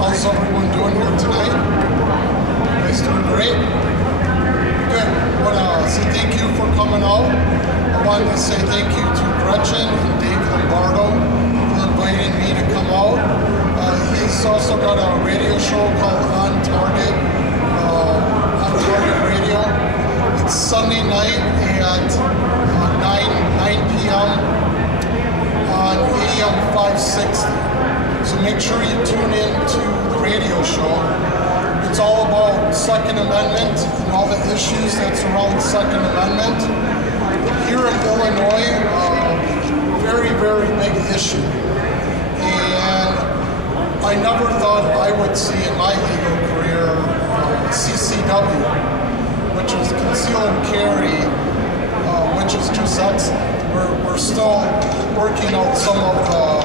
How's everyone doing here tonight? You guys doing great? Good. I want to say thank you for coming out. I wanted to say thank you to Gretchen and Dave Lombardo for inviting me to come out. He's also got a radio show called On Target Radio. It's Sunday night at 9 p.m. on AM 560. So make sure you tune in to the radio show. It's all about Second Amendment and all the issues that surround Second Amendment. Here in Illinois, very, very big issue. And I never thought I would see in my legal career CCW, which is conceal and carry, which is just excellent. We're still working out some of the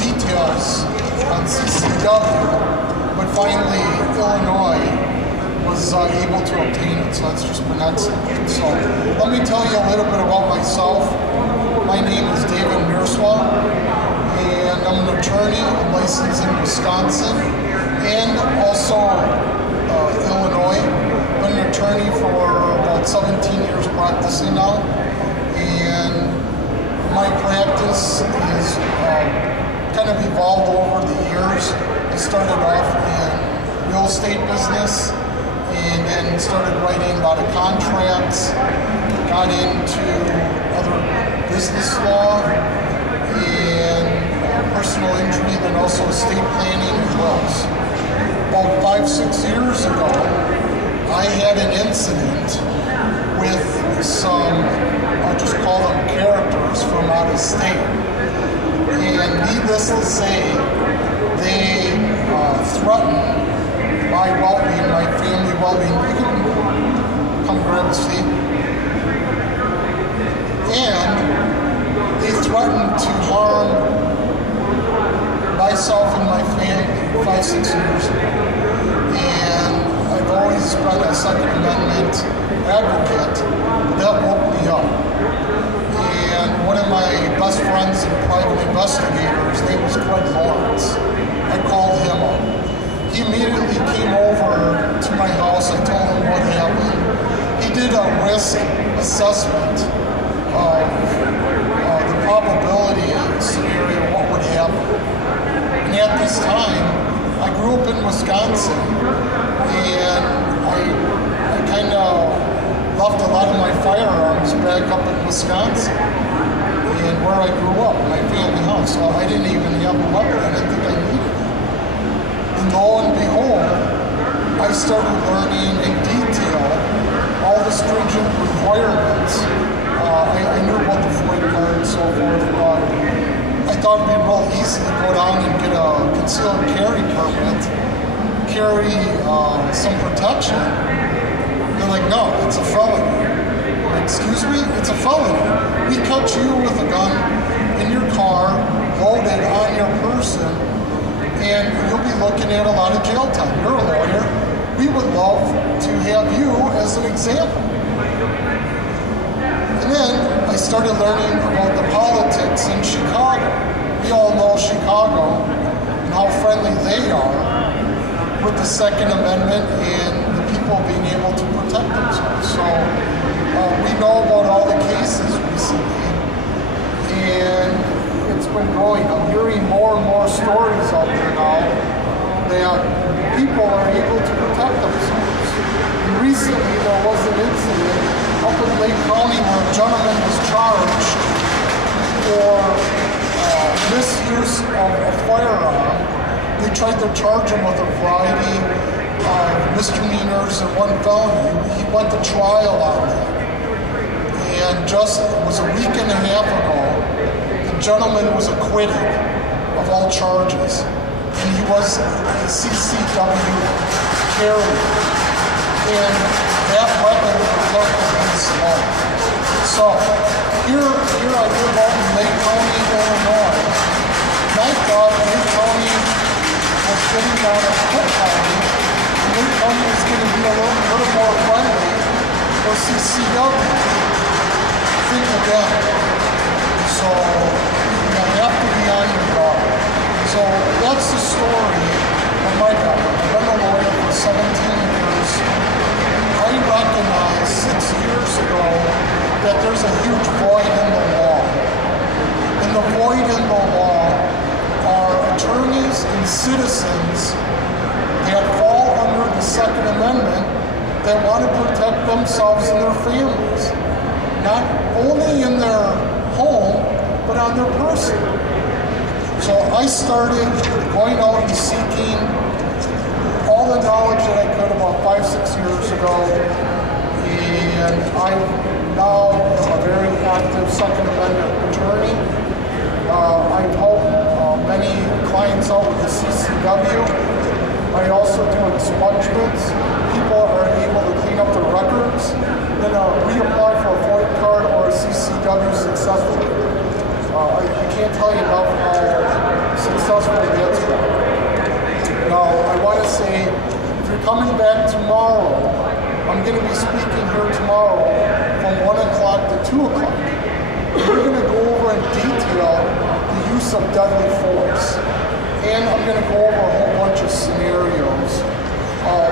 details on CCW, but finally Illinois was able to obtain it, so that's just been excellent. So let me tell you a little bit about myself. My name is David Mierswa, and I'm an attorney. I'm licensed in Wisconsin and also Illinois. Been an attorney for about 17 years practicing now, and my practice is kind of evolved over the years. I started off in real estate business and then started writing a lot of contracts, got into other business law and personal injury, then also estate planning and wills. About 5-6 years ago, I had an incident with some, I'll just call them characters from out of state. And needless to say, they threatened my well-being, my family well-being. You can come grab a seat. And they threatened to harm myself and my family 5-6 years ago. And I've always been a Second Amendment advocate. That woke me up. And one of my best friends and private investigator, his name was Craig Lawrence. I called him up. He immediately came over to my house. I told him what happened. He did a risk assessment of the probability scenario, what would happen. And at this time, I grew up in Wisconsin, and I kind of left a lot of my firearms back up in Wisconsin and where I grew up, my family house. So I didn't even have a weapon. I didn't think I needed it. And lo and behold, I started learning in detail all the stringent requirements. I knew about the FOIA card and so forth, but I thought it'd be real easy to go down and get a concealed carry permit, carry some protection. They're like, no, it's a felony. Excuse me? It's a felony. We catch you with a gun in your car, loaded on your person, and you'll be looking at a lot of jail time. You're a lawyer. We would love to have you as an example. And then I started learning about the politics in Chicago. We all know Chicago and how friendly they are with the Second Amendment and the people being able to protect themselves. So we know about all the cases recently, and it's been growing. I'm hearing more and more stories out there now that people are able to protect themselves. And recently there was an incident up in Lake County where a gentleman was charged for misuse of a firearm. They tried to charge him with a variety of misdemeanors and one felony. He went to trial on that. And just it was a week and a half ago, the gentleman was acquitted of all charges. And he was a CCW carrier. And that weapon protected his life. So here I live out in Lake County, Illinois. And I thought Lake County was sitting down at Cook County. And Lake County was going to be a little more friendly for CCW. Think again. So you have to be on your guard. So that's the story of my background. I've been a lawyer for 17 years. I recognized 6 years ago that there's a huge void in the law. And the void in the law are attorneys and citizens that fall under the Second Amendment that want to protect themselves and their families. Not only in their home, but on their person. So I started going out and seeking all the knowledge that I could about 5-6 years ago, and I now am a very active Second Amendment attorney. I help many clients out with the CCW. I also do expungements. People are able to clean up their records, then reapply for a FOIA card or a CCW successfully. I can't tell you about how successful it is. Now, I want to say, if you're coming back tomorrow, I'm going to be speaking here tomorrow from 1 o'clock to 2 o'clock. We're going to go over in detail the use of deadly force. And I'm going to go over a whole bunch of scenarios of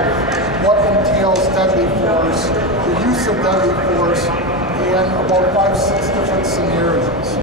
what entails deadly force, the use of deadly force, and about 5-6 different scenarios.